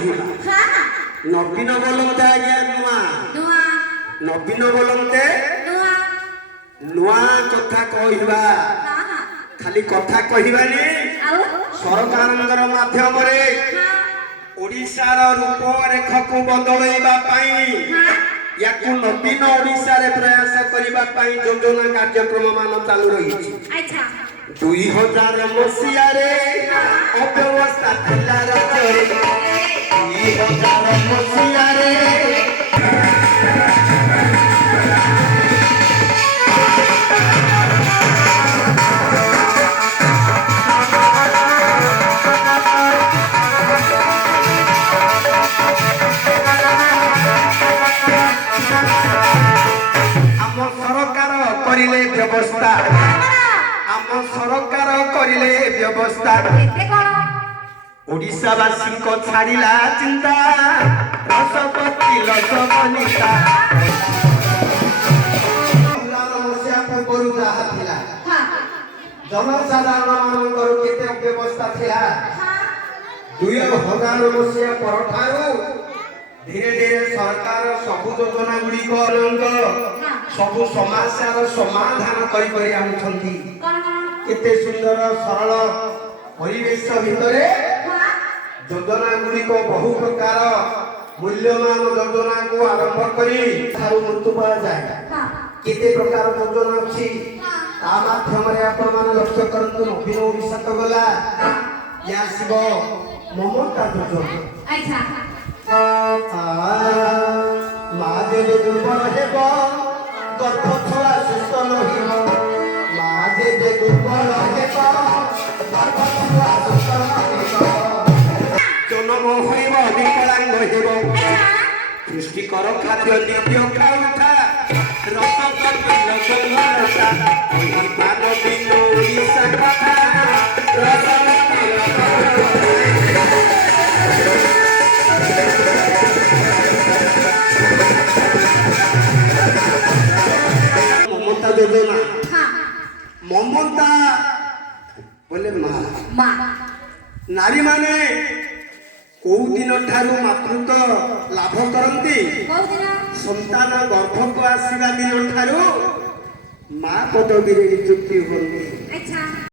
କହିବା ନବୀନ ବୋଲନ୍ତେ ଆଜ୍ଞା ନୂଆ ନବୀନ ବୋଲନ୍ତେ ନୂଆ କଥା କହିବା ଖାଲି କଥା କହିବାନି ସରକାରଙ୍କର ମାଧ୍ୟମରେ ଓଡ଼ିଶାର ରୂପରେଖକୁ ବଦଳେଇବା ପାଇଁ याकु नवीन ओडिशा रे प्रयास करिबा पई योजना कार्यक्रम मान चालू रही 2000 मसिया रे अव्यवस्था थिला राज्य रे 2000 मसिया रे व्यवस्था आम सरकार करिले व्यवस्था ओडिशावासी को छाड़िला चिंता रसपति लसपनिता जनसाधारण मानकर केते व्यवस्था थिला 2000 मसिया परठारु धीरे धीरे सरकार सबु योजना गुड़ी सबु समस्या समाधान करी आनुछंती केते सुंदर सरल परिवेश भितरे योजना गुड़ी बहु प्रकार मूल्यमान योजना को आरंभ करी थारु मृत्यु पा जाए केते प्रकार योजना अछि ता माध्यम रे आपण मान लक्ष्य करंतु नवीन ओडिशा तो गला या शिव ममता योजना अच्छा माजे दुर्बल हेबो गर्भ छुआ सुस्त नहिबो माजे दुर्बल हेबो गर्भ छुआ सुस्त नहिबो जन्म होइबो विकलांग हेबो सृष्टि कर खाद्य दिव्य खाउथा रस कर लसंगरसा ओहि मानव ओडिशा कथा रस योजना ममता बोले माँ नारी माने को दिन ठारू मातृत्व लाभ करती संतान गर्भ को आसवा दिन ठारू माँ पदवी नियुक्ति होती